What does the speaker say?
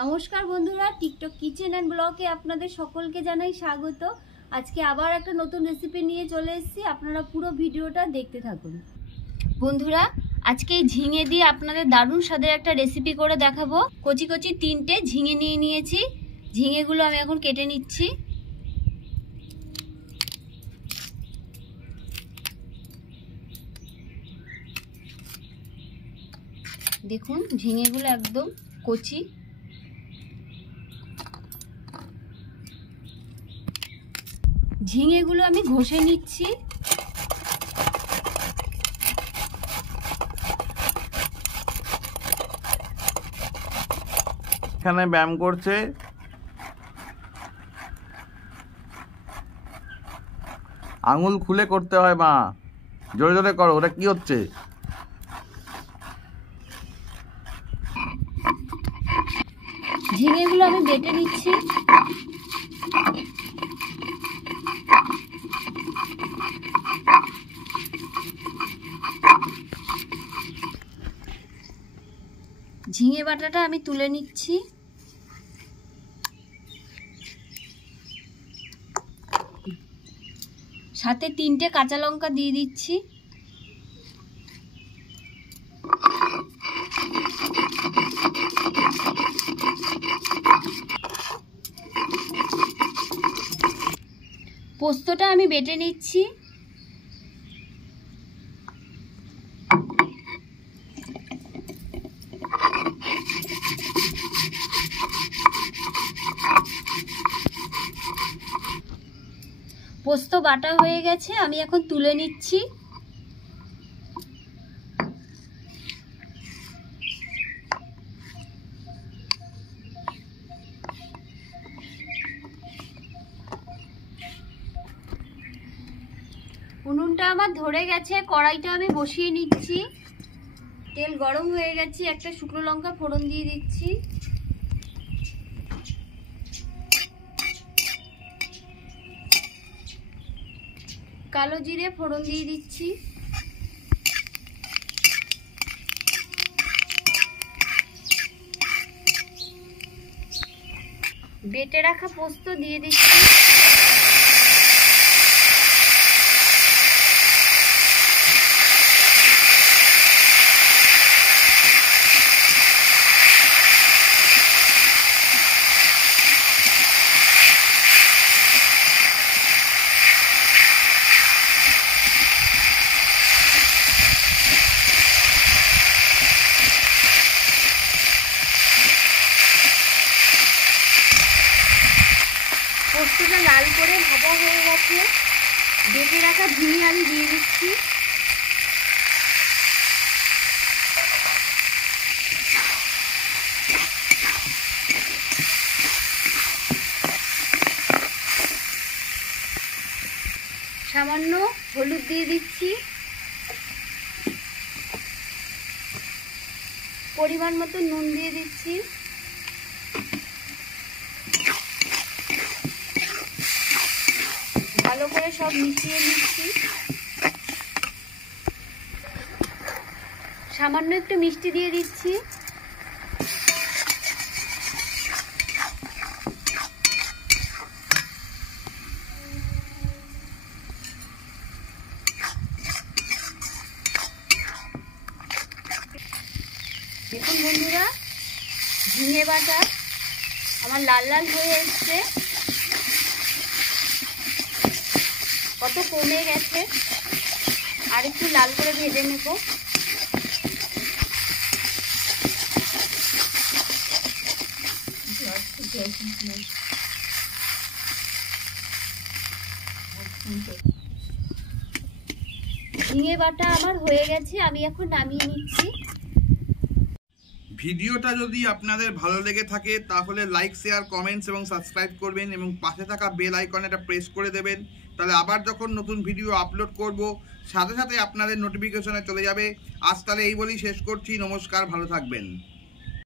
নমস্কার বন্ধুরা, TikTok kitchen and ব্লগে আপনাদের সকলকে জানাই স্বাগত। আজকে আবার একটা নতুন রেসিপি নিয়ে চলে এসেছি, আপনারা পুরো ভিডিওটা দেখতে থাকুন। বন্ধুরা, আজকে এই ঝিঙে দিয়ে আপনাদের দারুণ স্বাদের একটা রেসিপি করে দেখাবো। কচি কচি 3টে ঝিঙে নিয়ে নিয়েছি। ঝিঙেগুলো আমি এখন কেটে নিচ্ছি। দেখুন ঝিঙেগুলো একদম কচি। ঝিঙেগুলো আমি ঘষে নিচ্ছি। এখানে ব্যায়াম করছে, আঙুল খুলে করতে হয় মা, জোরে জোরে করো। ওটা কি হচ্ছে? ঝিঙেগুলো আমি বেটে নিচ্ছি। ঝিঙে বাটাটা আমি তুলে নিচ্ছি। সাথে 3টে কাঁচা লঙ্কা দিয়ে দিচ্ছি। পোস্তটা আমি বেটে নিচ্ছি। পোস্ত বাটা হয়ে গেছে, আমি এখন তুলে নিচ্ছি। উনুনটা আমার ধরে গেছে, কড়াইটা আমি বসিয়ে নিচ্ছি। তেল গরম হয়ে গেছে, একটা শুকনো লঙ্কা ফোড়ন দিয়ে দিচ্ছি। কালো জিরে ফোড়ন দিয়ে দিচ্ছি। বেটে রাখা পোস্ত দিয়ে দিচ্ছি। পোস্তটা লাল করে ভাজা হয়ে গেছে, বেটে রাখা ঝিঙে আমি দিয়ে দিচ্ছি। সামান্য হলুদ দিয়ে দিচ্ছি। পরিমাণ মতো নুন দিয়ে দিচ্ছি। ভালো করে সব মিশিয়ে নিচ্ছি। সামান্য একটু মিষ্টি দিয়ে দিচ্ছি। দেখুন বন্ধুরা, ঝিঙে বাটা আমার লাল লাল হয়ে এসছে, কত কমে গেছে। আর একটু লাল করে ভেজে নেব। ঝিঙে বাটা আমার হয়ে গেছে, আমি এখন নামিয়ে নিচ্ছি। ভিডিওটা যদি আপনাদের ভালো লেগে থাকে তাহলে লাইক, শেয়ার, কমেন্টস এবং সাবস্ক্রাইব করবেন এবং পাশে থাকা বেল আইকনটা প্রেস করে দেবেন। তাহলে আবার যখন নতুন ভিডিও আপলোড করব সাথে সাথে আপনাদের নোটিফিকেশনে চলে যাবে। আজ তাহলে এই বলেই শেষ করছি। নমস্কার, ভালো থাকবেন।